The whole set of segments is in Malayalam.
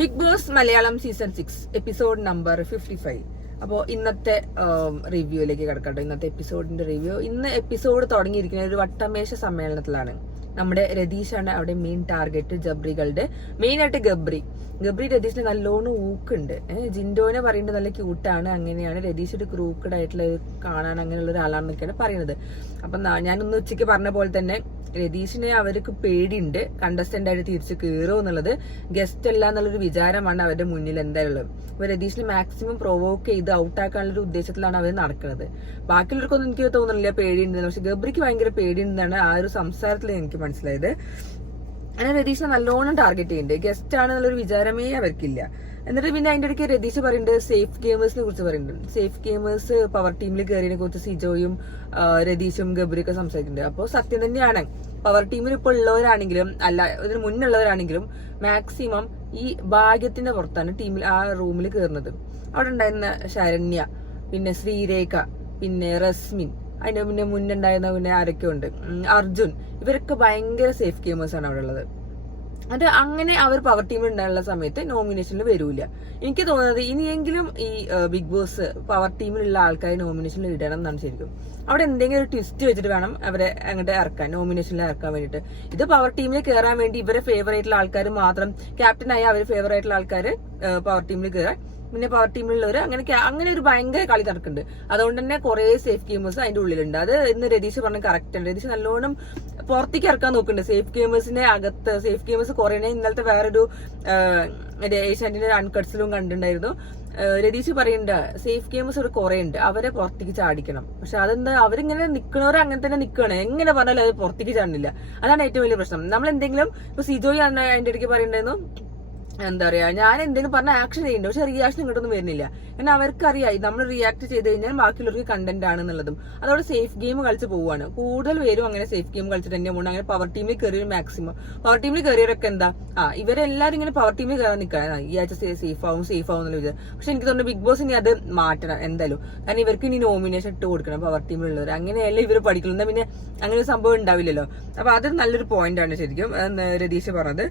Big Boss Malayalam season 6 episode number 55. അപ്പോൾ ഇന്നത്തെ റിവ്യൂയിലേക്ക് കിടക്കട്ടെ. ഇന്നത്തെ എപ്പിസോഡിന്റെ റിവ്യൂ. ഇന്ന് എപ്പിസോഡ് തുടങ്ങിയിരിക്കുന്ന ഒരു വട്ടമേശ സമ്മേളനത്തിലാണ്. നമ്മുടെ രതീഷാണ് അവിടെ മെയിൻ ടാർഗറ്റ്. ജബ്രികളുടെ മെയിനായിട്ട് ഗബ്രി രതീഷിന് നല്ലോണം ഊക്കുണ്ട്. ജിൻഡോനെ പറയുന്നത് നല്ല ക്യൂട്ടാണ്, അങ്ങനെയാണ്. രതീഷ് ഒരു ക്രൂക്കഡ് ആയിട്ടുള്ള കാണാൻ അങ്ങനെയുള്ള ഒരാളാണെന്നൊക്കെയാണ് പറയുന്നത്. അപ്പം ഞാനൊന്ന് ഉച്ചയ്ക്ക് പറഞ്ഞ പോലെ തന്നെ രതീഷിനെ അവർക്ക് പേടിയുണ്ട്, കണ്ടസ്റ്റന്റ് ആയിട്ട് തിരിച്ചു കയറുമോ എന്നുള്ളത്. ഗസ്റ്റ് അല്ല എന്നുള്ളൊരു വിചാരമാണ് അവരുടെ മുന്നിൽ എന്തായാലും ഉള്ളത്. അപ്പൊ രതീഷിനെ മാക്സിമം പ്രൊവോക്ക് ചെയ്ത് ഔട്ടാക്കാനുള്ള ഒരു ഉദ്ദേശത്തിലാണ് അവർ നടക്കുന്നത്. ബാക്കിയുള്ളവർക്കൊന്നും എനിക്ക് തോന്നുന്നില്ല പേടിയുണ്ടെന്ന്, പക്ഷെ ഗബ്രിക്ക് ഭയങ്കര പേടിയുണ്ടെന്നാണ് ആ ഒരു സംസാരത്തിൽ എനിക്ക് മനസ്സിലായത്. അങ്ങനെ രതീഷിനെ നല്ലോണം ടാർഗറ്റ് ചെയ്യുന്നുണ്ട്. ഗസ്റ്റ് ആണെന്നുള്ളൊരു വിചാരമേ അവർക്കില്ല. എന്നിട്ട് പിന്നെ അതിന്റെ ഇടയ്ക്ക് രതീഷ് പറയുന്നുണ്ട് സേഫ് ഗെയിമേഴ്സിനെ കുറിച്ച് പറയുന്നുണ്ട്. സേഫ് ഗെയിമേഴ്സ് പവർ ടീമിൽ കയറിയതിനെ കുറിച്ച് സിജോയും രതീഷും ഗബ്രിയൊക്കെ സംസാരിക്കുന്നുണ്ട്. അപ്പോൾ സത്യം തന്നെയാണ്, പവർ ടീമിൽ ഇപ്പോൾ ഉള്ളവരാണെങ്കിലും അല്ല ഇതിന് മുന്നുള്ളവരാണെങ്കിലും മാക്സിമം ഈ ഭാഗ്യത്തിന്റെ പുറത്താണ് ടീമിൽ ആ റൂമിൽ കയറുന്നത്. അവിടെ ഉണ്ടായിരുന്ന ശരണ്യ, പിന്നെ ശ്രീരേഖ, പിന്നെ റസ്മിൻ, അതിന്റെ മുന്നുണ്ടായിരുന്ന പിന്നെ ആരൊക്കെ ഉണ്ട്, അർജുൻ, ഇവരൊക്കെ ഭയങ്കര സേഫ് ഗെയിമേഴ്സ് ആണ് അവിടെ ഉള്ളത്. അത് അങ്ങനെ അവർ പവർ ടീമിൽ ഉണ്ടായുള്ള സമയത്ത് നോമിനേഷനിൽ വരൂല. എനിക്ക് തോന്നുന്നത് ഇനിയെങ്കിലും ഈ ബിഗ് ബോസ് പവർ ടീമിലുള്ള ആൾക്കാരെ നോമിനേഷനിൽ ഇടണം എന്നാണ് ശരിക്കും. അവിടെ എന്തെങ്കിലും ഒരു ട്വിസ്റ്റ് വെച്ചിട്ട് വേണം അവരെ അങ്ങോട്ട് ഇറക്കാൻ, നോമിനേഷനിൽ ഇറക്കാൻ വേണ്ടിയിട്ട്. ഇത് പവർ ടീമിൽ കയറാൻ വേണ്ടി ഇവരെ ഫേവറേറ്റുള്ള ആൾക്കാർ മാത്രം, ക്യാപ്റ്റനായ അവർ ഫേവറേറ്റുള്ള ആൾക്കാർ പവർ ടീമിൽ കയറാൻ, പിന്നെ പവർ ടീമിലുള്ളവർ അങ്ങനെ ഒരു ഭയങ്കര കളി നടക്കുന്നുണ്ട്. അതുകൊണ്ട് തന്നെ കുറെ സേഫ് ഗെയിമേഴ്സ് അതിന്റെ ഉള്ളിലുണ്ട്. അത് ഇന്ന് രതീഷ് പറഞ്ഞ കറക്റ്റ് ആണ്. രതീഷ് നല്ലോണം പുറത്തേക്ക് ഇറക്കാൻ നോക്കുന്നുണ്ട് സേഫ് ഗെയിമേഴ്സിന്റെ അകത്ത്. സേഫ് ഗെയിമേഴ്സ് കുറേ ഇന്നലത്തെ വേറൊരു ഏഷ്യാനെറ്റിന്റെ അൺകട്സിലും കണ്ടിട്ടുണ്ടായിരുന്നു. രതീഷ് പറയുന്നുണ്ട് സേഫ് ഗെയിമേഴ്സ് ഇവിടെ കുറെ ഉണ്ട്, അവരെ പുറത്തേക്ക് ചാടിക്കണം. പക്ഷെ അതെന്താ, അവരിങ്ങനെ നിൽക്കണവരെ അങ്ങനെ തന്നെ നിൽക്കുകയാണ്. എങ്ങനെ പറഞ്ഞാലും അത് പുറത്തേക്ക് ചാടുന്നില്ല. അതാണ് ഏറ്റവും വലിയ പ്രശ്നം. നമ്മൾ എന്തെങ്കിലും ഇപ്പൊ സിജോയി അതിന്റെ ഇടയ്ക്ക് പറയുന്നുണ്ടായിരുന്നു, എന്താ പറയാ, ഞാൻ എന്തെങ്കിലും പറഞ്ഞ ആക്ഷൻ ചെയ്യുന്നുണ്ട്, പക്ഷെ റിയാക്ഷൻ ഇങ്ങോട്ടൊന്നും വരുന്നില്ല. കാരണം അവർക്കറിയാം നമ്മൾ റിയാക്ട് ചെയ്ത് കഴിഞ്ഞാൽ ബാക്കിയുള്ളവർക്ക് കണ്ടന്റ് ആണെന്നുള്ളതും. അതോടെ സേഫ് ഗെയിം കളിച്ച് പോവാണ്. കൂടുതൽ പേരും അങ്ങനെ സേഫ് ഗെയിം കളിച്ചിട്ട് തന്നെ പോകുന്നത്. അങ്ങനെ പവർ ടീമിൽ കയറിയ മാക്സിമം പവർ ടീമിൽ കയറിയവരൊക്കെ എന്താ ഇവരെല്ലാരും ഇങ്ങനെ പവർ ടീമിൽ കയറാൻ നിൽക്കാൻ ഈ ആഴ്ച സേഫ് ആവും എന്നുള്ള വിചാരം. പക്ഷെ എനിക്ക് തോന്നുന്നു ബിഗ് ബോസ് ഇനി അത് മാറ്റണം എന്തായാലും. കാരണം ഇവർക്ക് ഇനി നോമിനേഷൻ ഇട്ട് കൊടുക്കണം പവർ ടീമിലുള്ളവർ. അങ്ങനെയല്ല ഇവർ പഠിക്കണം, പിന്നെ അങ്ങനെ ഒരു സംഭവം ഉണ്ടാവില്ലല്ലോ. അപ്പൊ അത് നല്ലൊരു പോയിന്റ് ആണ് ശരിക്കും രതീഷ് പറഞ്ഞത്.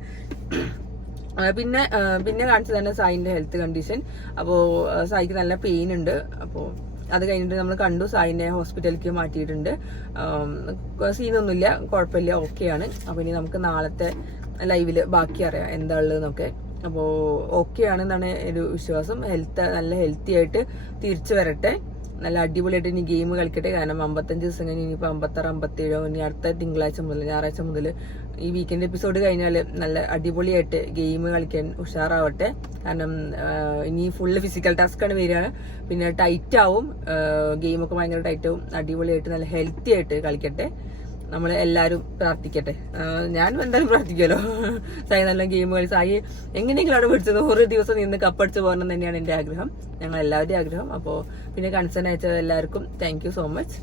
പിന്നെ കാണിച്ചതാണ് സായിന്റെ ഹെൽത്ത് കണ്ടീഷൻ. അപ്പോ സായിക്ക് നല്ല പെയിൻ ഉണ്ട്. അപ്പോ അത് കഴിഞ്ഞിട്ട് നമ്മൾ കണ്ടു, സായിനെ ഹോസ്പിറ്റലിലേക്ക് മാറ്റിയിട്ടുണ്ട്. സീനൊന്നുമില്ല, കുഴപ്പമില്ല, ഓക്കെയാണ്. അപ്പൊ ഇനി നമുക്ക് നാളത്തെ ലൈവില് ബാക്കി അറിയാം എന്താ ഉള്ളതെന്നൊക്കെ. അപ്പോ ഓക്കെ ആണെന്നാണ് ഒരു വിശ്വാസം. നല്ല ഹെൽത്തി ആയിട്ട് തിരിച്ചു വരട്ടെ, നല്ല അടിപൊളിയായിട്ട് ഇനി ഗെയിം കളിക്കട്ടെ. കാരണം 55 ദിവസം കഴിഞ്ഞ് ഇനിയിപ്പോൾ 56, 57 ഇനി അടുത്ത തിങ്കളാഴ്ച മുതൽ ഞായറാഴ്ച മുതൽ ഈ വീക്കെൻഡ് എപ്പിസോഡ് കഴിഞ്ഞാൽ നല്ല അടിപൊളിയായിട്ട് ഗെയിം കളിക്കാൻ ഉഷാറാവട്ടെ. കാരണം ഇനി ഫുള്ള് ഫിസിക്കൽ ടാസ്ക് ആണ് വരികയാണ്. പിന്നെ ടൈറ്റ് ആവും, ഗെയിമൊക്കെ ഭയങ്കര ടൈറ്റ് ആവും. അടിപൊളിയായിട്ട് നല്ല ഹെൽത്തി ആയിട്ട് കളിക്കട്ടെ. നമ്മൾ എല്ലാവരും പ്രാർത്ഥിക്കട്ടെ. ഞാൻ എന്തായാലും പ്രാർത്ഥിക്കുമല്ലോ, സായി നല്ല ഗെയിം കളി, സായി എങ്ങനെയെങ്കിലും അവിടെ പിടിച്ചത് ഒരു ദിവസം നിന്ന് കപ്പടിച്ച് പോകണം തന്നെയാണ് എൻ്റെ ആഗ്രഹം, ഞങ്ങൾ എല്ലാവരുടെയും ആഗ്രഹം. അപ്പോൾ പിന്നെ കൺസേൺ അയച്ച എല്ലാവർക്കും താങ്ക് യു സോ മച്ച്.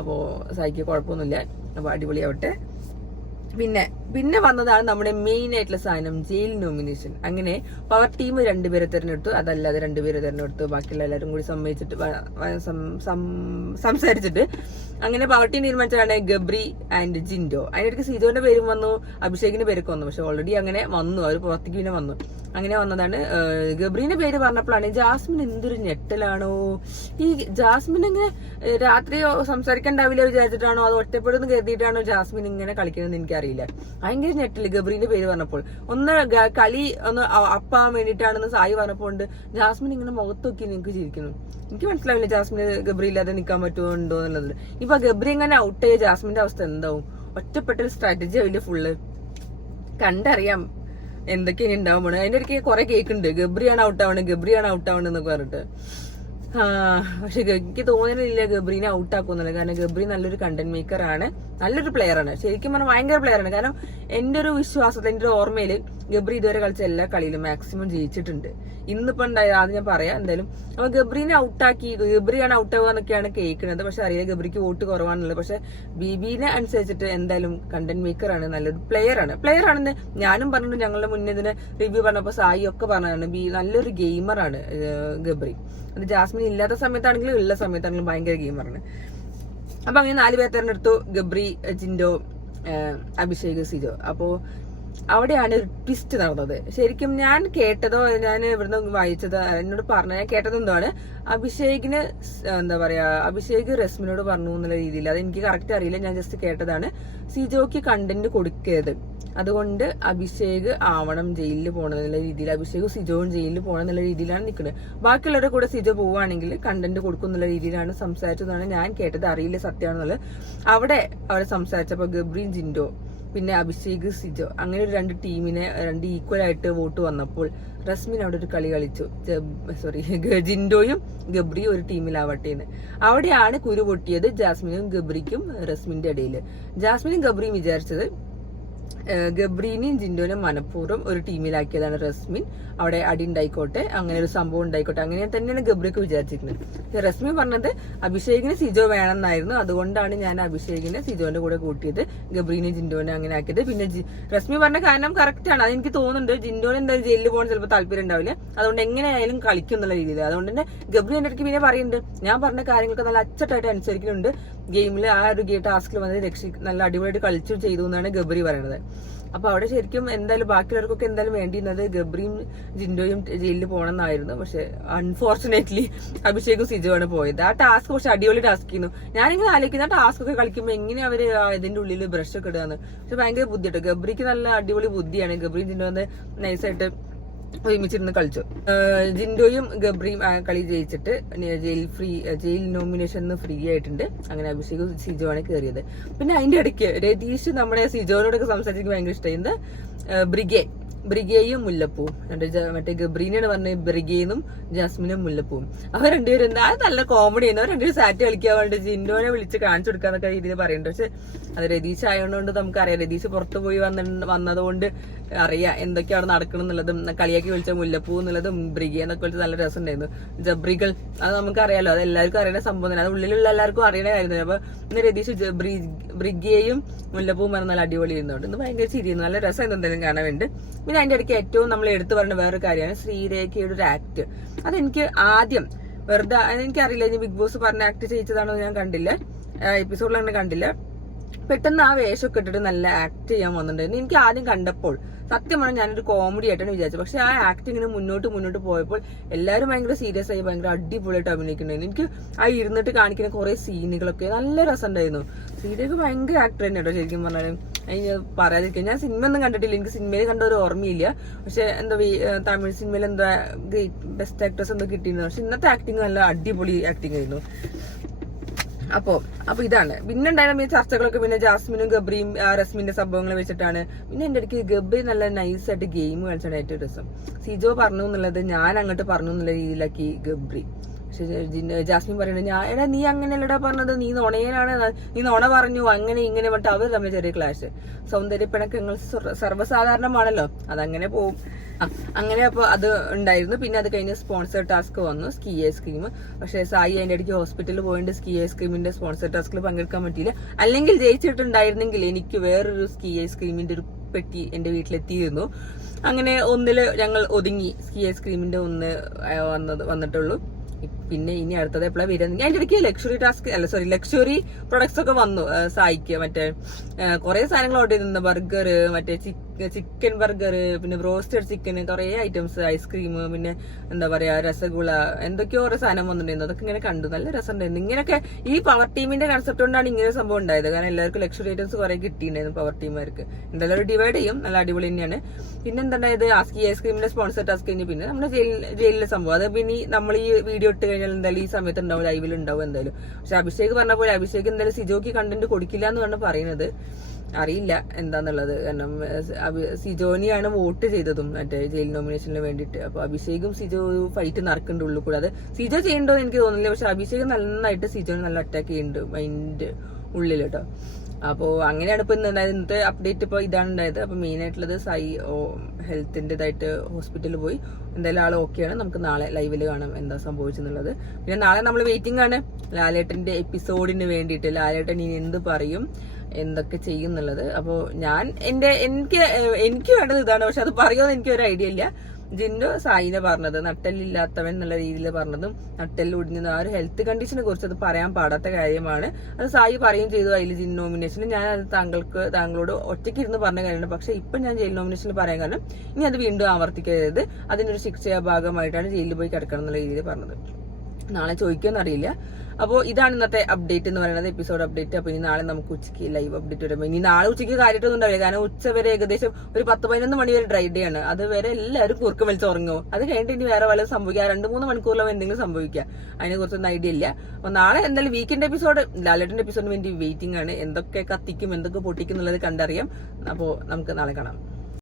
അപ്പോൾ സായിക്ക് കുഴപ്പമൊന്നുമില്ല, അപ്പോൾ അടിപൊളിയാവട്ടെ. പിന്നെ വന്നതാണ് നമ്മുടെ മെയിൻ ആയിട്ടുള്ള സാധനം, ജയിൽ നോമിനേഷൻ. അങ്ങനെ പവർ ടീം 2 പേരെ തിരഞ്ഞെടുത്തു, അതല്ലാതെ 2 പേരെ തിരഞ്ഞെടുത്തു. ബാക്കിയുള്ള എല്ലാവരും കൂടി സംസാരിച്ചിട്ട് അങ്ങനെ പവർ ടീം തീരുമാനിച്ചതാണ് ഗബ്രി ആൻഡ് ജിൻഡോ. അതിനിടയ്ക്ക് സിജോന്റെ പേരും വന്നു, അഭിഷേകിന്റെ പേരൊക്കെ വന്നു. പക്ഷെ ഓൾറെഡി അങ്ങനെ വന്നു, അവർ പുറത്തേക്ക് പിന്നെ വന്നു. അങ്ങനെ വന്നതാണ്. ഗബ്രീന്റെ പേര് പറഞ്ഞപ്പോഴാണ് ജാസ്മിൻ എന്തൊരു ഞെട്ടലാണോ. ഈ ജാസ്മിൻ ഇങ്ങനെ രാത്രി സംസാരിക്കണ്ടാവില്ല വിചാരിച്ചിട്ടാണോ അതോ ഒറ്റപ്പെടുന്ന് കരുതിയിട്ടാണോ ജാസ്മിൻ ഇങ്ങനെ കളിക്കുന്നത് എനിക്കറിയില്ല. ഭയങ്കര ഞെട്ടല് ഗബ്രീന്റെ പേര് പറഞ്ഞപ്പോൾ. ഒന്ന് കളി ഒന്ന് അപ്പാൻ വേണ്ടിയിട്ടാണെന്ന് സായി പറഞ്ഞപ്പോൾ ജാസ്മിൻ ഇങ്ങനെ മുഖത്ത് നോക്കി നിങ്ങൾക്ക് ചിരിക്കുന്നു. എനിക്ക് മനസ്സിലാവില്ല ജാസ്മിന് ഗബ്രി ഇല്ലാതെ നിൽക്കാൻ പറ്റുമോ എന്നുള്ളത്. ഇപ്പൊ ഗബ്രി ഇങ്ങനെ ഔട്ട് ചെയ്യ ജാസ്മിന്റെ അവസ്ഥ എന്താവും? ഒറ്റപ്പെട്ടൊരു സ്ട്രാറ്റജി ആവില്ല ഫുള്ള്. കണ്ടറിയാം എന്തൊക്കെയാണ് ഉണ്ടാവാൻ പോണത്. അതിന്റെ ഇടയ്ക്ക് കുറെ കേൾക്കുന്നുണ്ട് ഗബ്രിയാണ് ഔട്ടാവണം എന്നൊക്കെ പറഞ്ഞിട്ട്. പക്ഷെ എനിക്ക് തോന്നുന്നില്ല ഗബ്രീനെ ഔട്ടാക്കുന്നില്ല. കാരണം ഗബ്രി നല്ലൊരു കണ്ടന്റ് മേക്കർ ആണ്, നല്ലൊരു പ്ലെയർ ആണ്. ശരിക്കും പറഞ്ഞാൽ ഭയങ്കര പ്ലെയർ ആണ്. കാരണം എന്റെ ഒരു വിശ്വാസത്തിൽ, എന്റെ ഒരു ഓർമ്മയിൽ ഗബ്രി ഇതുവരെ കളിച്ച എല്ലാ കളിയിലും മാക്സിമം ജയിച്ചിട്ടുണ്ട്. ഇന്നിപ്പോ ഉണ്ടായത് അത് ഞാൻ പറയാം എന്തായാലും. അപ്പൊ ഗബ്രീനെ ഔട്ടാക്കി, ഗബ്രിയാണ് ഔട്ടാവുക എന്നൊക്കെയാണ് കേൾക്കുന്നത്. പക്ഷെ അറിയാം ഗബ്രിക്ക് വോട്ട് കുറവാണുള്ളത്. പക്ഷെ ബിബിനെ അനുസരിച്ചിട്ട് എന്തായാലും കണ്ടന്റ് മേക്കർ ആണ്, നല്ലൊരു പ്ലെയർ ആണെന്ന് ഞാനും പറഞ്ഞു. ഞങ്ങളുടെ മുന്നേ ഇതിന് റിവ്യൂ പറഞ്ഞപ്പോ സായി ഒക്കെ പറഞ്ഞതാണ് നല്ലൊരു ഗെയിമറാണ് ഗബ്രി. അത് ജാസ്മിൻ ഇല്ലാത്ത സമയത്താണെങ്കിലും ഉള്ള സമയത്താണെങ്കിലും ഭയങ്കര ഗെയിമറാണ്. അപ്പൊ അങ്ങനെ 4 പേരെ തെരഞ്ഞെടുത്തു, ഗബ്രി, ജിൻഡോ, അഭിഷേക്, സിജോ. അപ്പോ അവിടെയാണ് ഒരു ട്വിസ്റ്റ് നടന്നത്. ശരിക്കും ഞാൻ കേട്ടതോ, ഞാൻ ഇവിടുന്ന് വായിച്ചത്, എന്നോട് പറഞ്ഞ ഞാൻ കേട്ടത് എന്താണ്, അഭിഷേകിന് എന്താ പറയാ, അഭിഷേക് റസ്മിനോട് പറഞ്ഞു എന്നുള്ള രീതിയിൽ, അത് എനിക്ക് കറക്റ്റ് അറിയില്ല, ഞാൻ ജസ്റ്റ് കേട്ടതാണ്, സിജോക്ക് കണ്ടന്റ് കൊടുക്കരുത്, അതുകൊണ്ട് അഭിഷേക് ആവണം ജയിലിൽ പോകണമെന്നുള്ള രീതിയിൽ, അഭിഷേകും സിജോവും ജയിലിൽ പോകണം എന്നുള്ള രീതിയിലാണ് നിൽക്കുന്നത്. ബാക്കിയുള്ളവരുടെ കൂടെ സിജോ പോവുകയാണെങ്കിൽ കണ്ടന്റ് കൊടുക്കും എന്നുള്ള രീതിയിലാണ് സംസാരിച്ചതെന്നാണ് ഞാൻ കേട്ടത്, അറിയില്ല സത്യമാണെന്നുള്ളത്. അവിടെ സംസാരിച്ചപ്പോൾ ഗബ്രിയും ജിൻഡോ പിന്നെ അഭിഷേക് സിജോ അങ്ങനെ ഒരു 2 ടീമിനെ 2 ഈക്വൽ ആയിട്ട് വോട്ട് വന്നപ്പോൾ റസ്മിൻ അവിടെ ഒരു കളി കളിച്ചു, ജിൻഡോയും ഗബ്രിയും ഒരു ടീമിലാവട്ടെ എന്ന്. അവിടെയാണ് കുരു പൊട്ടിയത് ജാസ്മിനും ഗബ്രിക്കും റസ്മിന്റെ ഇടയിൽ. ജാസ്മിനും ഗബ്രിയും വിചാരിച്ചത് ഗബ്രീനെയും ജിൻഡോനെയും മനഃപൂർവ്വം ഒരു ടീമിലാക്കിയതാണ് റസ്മിൻ, അവിടെ അടി ഉണ്ടായിക്കോട്ടെ, അങ്ങനെ ഒരു സംഭവം ഉണ്ടായിക്കോട്ടെ, അങ്ങനെ തന്നെയാണ് ഗബ്രിയൊക്കെ വിചാരിച്ചിരിക്കുന്നത്. റസ്മിൻ പറഞ്ഞത് അഭിഷേകിന് സിജോ വേണമെന്നായിരുന്നു, അതുകൊണ്ടാണ് ഞാൻ അഭിഷേകിനെ സിജോന്റെ കൂടെ കൂട്ടിയത്, ഗബ്രീനെയും ജിൻഡോനെ അങ്ങനെ ആക്കിയത്. പിന്നെ റസ്മി പറഞ്ഞ കാരണം കറക്റ്റ് ആണ്, അതെനിക്ക് തോന്നുന്നുണ്ട്. ജിൻഡോനെ എന്തായാലും ജയിലിൽ പോകാൻ ചിലപ്പോൾ താല്പര്യം ഉണ്ടാവില്ല, അതുകൊണ്ട് എങ്ങനെയായാലും കളിക്കും എന്നുള്ള രീതിയിൽ. അതുകൊണ്ട് തന്നെ ഗബ്രി എന്റെ അടുത്ത് പിന്നെ പറയുന്നുണ്ട്, ഞാൻ പറഞ്ഞ കാര്യങ്ങളൊക്കെ നല്ല അച്ചട്ടായിട്ട് അനുസരിക്കുന്നുണ്ട്, ഗെയിമിൽ ആ ഒരു ടാസ്കിൽ വന്നത് നല്ല അടിപൊളിയായിട്ട് കളിച്ചു ചെയ്തു എന്നാണ് ഗബ്രി പറയുന്നത്. അപ്പൊ അവിടെ ശരിക്കും എന്തായാലും ബാക്കിയുള്ളവർക്കൊക്കെ എന്തായാലും വേണ്ടിയിരുന്നത് ഗബ്രിയും ജിൻഡോയും ജയിലിൽ പോകണമെന്നായിരുന്നു. പക്ഷെ അൺഫോർച്ചുനേറ്റ്ലി അഭിഷേകും സിജോ ആണ് പോയത്. ആ ടാസ്ക് പക്ഷെ അടിപൊളി ടാസ്ക് ചെയ്യുന്നു. ഞാനിങ്ങനെ ആലോചിക്കുന്ന ആ ടാസ്ക് ഒക്കെ കളിക്കുമ്പോൾ എങ്ങനെ അവര് ഇതിന്റെ ഉള്ളിൽ ബ്രഷ് ഒക്കെ ഇടുകയെന്ന്. പക്ഷെ ഭയങ്കര ബുദ്ധിയുണ്ട്, ഗബ്രിക്ക് നല്ല അടിപൊളി ബുദ്ധിയാണ്. ഗബ്രിയും ജിൻഡോ നൈസായിട്ട് ഒരുമിച്ചിരുന്ന് കളിച്ചു. ജിൻഡോയും ഗബ്രിയും കളി ജയിച്ചിട്ട് ജയിൽ നോമിനേഷൻ ഫ്രീ ആയിട്ടുണ്ട്. അങ്ങനെ അഭിഷേക് സിജോ ആണ് കയറിയത്. പിന്നെ അതിന്റെ ഇടയ്ക്ക് രതീഷ് നമ്മുടെ സിജോനോടൊക്കെ സംസാരിച്ചിട്ട് ഭയങ്കര ഇഷ്ടമായത് ബ്രിഗേയും മുല്ലപ്പൂവും. മറ്റേ ഗബ്രീനാണ് പറഞ്ഞത് ബ്രിഗേന്നും ജാസ്മിനും മുല്ലപ്പൂവും. അവർ രണ്ടുപേരും എന്താ നല്ല കോമഡി ചെയ്യുന്നു. അവർ രണ്ടുപേരും സാറ്റ് കളിക്കാൻ വേണ്ടി ജിൻഡോനെ വിളിച്ച് കാണിച്ചു കൊടുക്കാന്നൊക്കെ രീതിയിൽ പറയുന്നുണ്ട്. പക്ഷെ അത് രതീഷ് ആയതുകൊണ്ട് നമുക്കറിയാം, രതീഷ് പുറത്തു പോയി വന്നതുകൊണ്ട് അറിയാം എന്തൊക്കെയാണ് നടക്കണം എന്നുള്ളതും, കളിയാക്കി വിളിച്ച മുല്ലപ്പൂ എന്നുള്ളതും ബ്രിഗേ എന്നൊക്കെ വിളിച്ച് നല്ല രസം ഉണ്ടായിരുന്നു. ജബ്രികൾ അത് നമുക്കറിയാലോ, അത് എല്ലാവർക്കും അറിയുന്ന സംഭവം തന്നെ, അത് ഉള്ളിലുള്ള എല്ലാവർക്കും അറിയുന്ന കാര്യം തന്നെ. അപ്പൊ ഇന്ന് രതീഷ് ബ്രിഗേയും മുല്ലപ്പൂവും പറഞ്ഞ നല്ല അടിപൊളി ഇരുന്നുണ്ട്. ഇന്ന് ഭയങ്കര ചിരിയുന്നു, നല്ല രസം എന്തെങ്കിലും കാണാൻ വേണ്ടി. പിന്നെ അതിന്റെ ഇടയ്ക്ക് ഏറ്റവും നമ്മൾ എടുത്തു പറഞ്ഞ വേറൊരു കാര്യമാണ് ശ്രീരേഖയുടെ ഒരു ആക്ട്. അതെനിക്ക് ആദ്യം വെറുതെ, എനിക്കറിയില്ല ഇനി ബിഗ് ബോസ് പറഞ്ഞ ആക്ട് ചെയ്യിച്ചതാണോ ഞാൻ കണ്ടില്ല, എപ്പിസോഡിലങ്ങനെ കണ്ടില്ല. പെട്ടെന്ന് ആ വേഷമൊക്കെ ഇട്ടിട്ട് നല്ല ആക്ട് ചെയ്യാൻ വന്നിട്ടുണ്ടായിരുന്നു. എനിക്ക് ആദ്യം കണ്ടപ്പോൾ സത്യം പറഞ്ഞാൽ ഞാനൊരു കോമഡി ആയിട്ടാണ് വിചാരിച്ചത്. പക്ഷെ ആ ആക്ടിങ്ങിന് മുന്നോട്ട് പോയപ്പോൾ എല്ലാവരും ഭയങ്കര സീരിയസ് ആയി ഭയങ്കര അടിപൊളിയായിട്ട് അഭിനയിക്കുന്നുണ്ടായിരുന്നു. എനിക്ക് ആ ഇരുന്നിട്ട് കാണിക്കുന്ന കുറെ സീനുകളൊക്കെ നല്ല രസമുണ്ടായിരുന്നു. ശ്രീരേഖ ഭയങ്കര ആക്ടർ തന്നെ കേട്ടോ ശരിക്കും പറഞ്ഞാലും. അതിന് പറയാതിരിക്കും, ഞാൻ സിനിമ ഒന്നും കണ്ടിട്ടില്ല, എനിക്ക് സിനിമയിൽ കണ്ട ഒരു ഓർമ്മയില്ല. പക്ഷെ എന്താ തമിഴ് സിനിമയിൽ എന്താ ബെസ്റ്റ് ആക്ട്രസ് എന്തോ കിട്ടിയിരുന്നു. പക്ഷെ ഇന്നത്തെ ആക്ടിങ് നല്ല അടിപൊളി ആക്ടിങ് ആയിരുന്നു. അപ്പൊ ഇതാണ് പിന്നെ ഉണ്ടായിരുന്ന ചർച്ചകളൊക്കെ. പിന്നെ ജാസ്മിനും ഗബ്രിയും റസ്മിന്റെ സംഭവങ്ങൾ വെച്ചിട്ടാണ്. പിന്നെ എന്റെ ഇടയ്ക്ക് ഗബ്രി നല്ല നൈസായിട്ട് ഗെയിം കളിച്ചാണ് ഏറ്റവും രസം. സിജോ പറഞ്ഞു എന്നുള്ളത് ഞാൻ അങ്ങോട്ട് പറഞ്ഞു എന്നുള്ള രീതിയിലാക്കി ഗബ്രി. പക്ഷെ ജാസ്മിൻ പറയുന്നത് എടാ നീ അങ്ങനെയല്ലടാ പറഞ്ഞത്, നീ നുണയനാണ്, നീ നുണ പറഞ്ഞു, അങ്ങനെ ഇങ്ങനെ പറഞ്ഞിട്ട് അവർ തമ്മിൽ ചെറിയ ക്ലാഷ്. സൗന്ദര്യപ്പിണക്കങ്ങൾ സർവ്വസാധാരണമാണല്ലോ, അതങ്ങനെ പോവും. അങ്ങനെ അപ്പൊ അത് ഉണ്ടായിരുന്നു. പിന്നെ അത് കഴിഞ്ഞ് സ്പോൺസർ ടാസ്ക് വന്നു, സ്കീ ഐസ്ക്രീം. പക്ഷെ സായി അതിന്റെ ഇടയ്ക്ക് ഹോസ്പിറ്റലിൽ പോയിട്ട് സ്കീ ഐസ്ക്രീമിന്റെ സ്പോൺസർ ടാസ്കിൽ പങ്കെടുക്കാൻ പറ്റിയില്ല. അല്ലെങ്കിൽ ജയിച്ചിട്ടുണ്ടായിരുന്നെങ്കിൽ എനിക്ക് വേറൊരു സ്കീ ഐസ്ക്രീമിന്റെ ഒരു പെട്ടി എന്റെ വീട്ടിലെത്തിയിരുന്നു. അങ്ങനെ ഒന്നില് ഞങ്ങൾ ഒതുങ്ങി. സ്കീ ഐസ്ക്രീമിന്റെ ഒന്ന് വന്നിട്ടുള്ളൂ. പിന്നെ ഇനി അടുത്തത് എപ്പോഴാണ് വരുന്നത്? അതിന്റെ ഇടയ്ക്ക് ലക്ഷറി പ്രൊഡക്ട്സ് ഒക്കെ വന്നു സായിക്ക്. മറ്റേ കുറെ സാധനങ്ങൾ ഓർഡർ ചെയ്തിരുന്നു, ബർഗർ, മറ്റേ ചിക്കൻ ബർഗർ, പിന്നെ ബ്രോസ്റ്റഡ് ചിക്കൻ, കുറെ ഐറ്റംസ്, ഐസ്ക്രീം, പിന്നെ എന്താ പറയാ രസഗുള, എന്തൊക്കെയോ ഓരോ സാധനം വന്നിട്ടുണ്ടായിരുന്നു. അതൊക്കെ ഇങ്ങനെ കണ്ടു, നല്ല രസമുണ്ടായിരുന്നു. ഇങ്ങനെയൊക്കെ ഈ പവർ ടീമിന്റെ കൺസെപ്റ്റ് കൊണ്ടാണ് ഇങ്ങനെ സംഭവം ഉണ്ടായത്. കാരണം എല്ലാവർക്കും ലക്ഷറി ഐറ്റംസ് കുറെ കിട്ടിയിട്ടുണ്ടായിരുന്നു പവർ ടീമുകാർക്ക്. എന്തായാലും ഒരു ഡിവൈഡ് ചെയ്യും, നല്ല അടിപൊളി തന്നെയാണ്. പിന്നെ എന്തായത് ആസ്കി ഐസ്ക്രീമിന്റെ സ്പോൺസർ ടാസ്ക് കഴിഞ്ഞ് പിന്നെ നമ്മുടെ ജയിലിലെ സംഭവം. അത് പിന്നെ നമ്മൾ ഈ വീഡിയോ ഇട്ട് കഴിഞ്ഞാൽ എന്തായാലും ഈ സമയത്ത് ഉണ്ടാവും, ലൈവിൽ ഉണ്ടാവും എന്തായാലും. പക്ഷെ അഭിഷേക് പറഞ്ഞ പോലെ അഭിഷേക് എന്തായാലും സിജോക്ക് കണ്ടന്റ് കൊടുക്കില്ല എന്നാണ് പറയുന്നത്. അറിയില്ല എന്താന്നുള്ളത്. കാരണം സിജോനിയാണ് വോട്ട് ചെയ്തതും മറ്റേ ജയിൽ നോമിനേഷന് വേണ്ടിയിട്ട്. അപ്പൊ അഭിഷേകും സിജോ ഫൈറ്റ് നടക്കുന്നുണ്ട് ഉള്ളിൽ കൂടെ. അത് സിജോ ചെയ്യണ്ടോ എന്ന് എനിക്ക് തോന്നുന്നില്ല. പക്ഷെ അഭിഷേക് നന്നായിട്ട് സിജോനെ നല്ല അറ്റാക്ക് ചെയ്യുന്നുണ്ട് മൈൻഡ് ഉള്ളിൽ കേട്ടോ. അപ്പോ അങ്ങനെയാണ് ഇപ്പൊ ഇന്നത്തെ അപ്ഡേറ്റ്. ഇപ്പൊ ഇതാണ് ഉണ്ടായത്. അപ്പൊ മെയിൻ ആയിട്ടുള്ളത് സായി ഹെൽത്തിൻ്റെതായിട്ട് ഹോസ്പിറ്റലിൽ പോയി. എന്തായാലും ആൾ ഓക്കെയാണ്. നമുക്ക് നാളെ ലൈവില് കാണാം എന്താ സംഭവിച്ചെന്നുള്ളത്. പിന്നെ നാളെ നമ്മൾ വെയിറ്റിംഗ് ആണ് ലാലേട്ടന്റെ എപ്പിസോഡിന് വേണ്ടിയിട്ട്. ലാലേട്ടൻ ഇനി എന്ത് പറയും, എന്തൊക്കെ ചെയ്യുന്നുള്ളത്. അപ്പോൾ എനിക്ക് വേണ്ടത് ഇതാണ്. പക്ഷെ അത് പറയുമെന്ന് എനിക്ക് ഒരു ഐഡിയ ഇല്ല. ജിന്നു സായിനെ പറഞ്ഞത് നട്ടെല്ലില്ലാത്തവൻ എന്നുള്ള രീതിയിൽ പറഞ്ഞതും നട്ടെല്ല് ഒടിഞ്ഞത് ആ ഒരു ഹെൽത്ത് കണ്ടീഷനെ കുറിച്ച് അത് പറയാൻ പാടാത്ത കാര്യമാണ്. അത് സായി പറയുകയും ചെയ്തു അതിൽ ജിൻ നോമിനേഷനിൽ. ഞാൻ അത് താങ്കളോട് ഒറ്റയ്ക്ക് ഇരുന്ന് പറഞ്ഞ കാര്യമാണ്. പക്ഷെ ഇപ്പൊ ഞാൻ ജയിൽ നോമിനേഷനിൽ പറയാൻ കാരണം ഇനി അത് വീണ്ടും ആവർത്തിക്കരുത്, അതിനൊരു ശിക്ഷയുടെ ഭാഗമായിട്ടാണ് ജയിലിൽ പോയി കിടക്കണം എന്നുള്ള രീതിയിൽ പറഞ്ഞത്. നാളെ ചോദിക്കുമെന്ന് അറിയില്ല. അപ്പോൾ ഇതാണ് ഇന്നത്തെ അപ്ഡേറ്റ് എന്ന് പറയുന്നത്, എപ്പിസോഡ് അപ്ഡേറ്റ്. അപ്പൊ ഇനി നാളെ നമുക്ക് ഉച്ചയ്ക്ക് ലൈവ് അപ്ഡേറ്റ് വരുമ്പോൾ, ഇനി നാളെ ഉച്ചയ്ക്ക് കാര്യമായിട്ടൊന്നും ഉണ്ടാവില്ല, കാരണം ഉച്ച വരെ ഏകദേശം ഒരു 10-11 മണി വരെ ഡ്രൈ ഡേ ആണ്. അത് വരെ എല്ലാവരും കുറുക്കം വലിച്ച് ഉറങ്ങും. അത് കഴിഞ്ഞിട്ട് ഇനി വേറെ വല്ലതും സംഭവിക്കുക, 2-3 മണിക്കൂറിലും എന്തെങ്കിലും സംഭവിക്കുക, അതിനെ കുറിച്ചൊന്നും ഐഡിയ ഇല്ല. അപ്പൊ നാളെ എന്തായാലും വീക്കെൻഡ് എപ്പിസോഡ്, ലാലേട്ടന്റെ എപ്പിസോഡിന് വേണ്ടി വെയിറ്റിംഗ് ആണ്. എന്തൊക്കെ കത്തിക്കും എന്തൊക്കെ പൊട്ടിക്കും എന്നുള്ളത് കണ്ടറിയാം. അപ്പോൾ നമുക്ക് നാളെ കാണാം.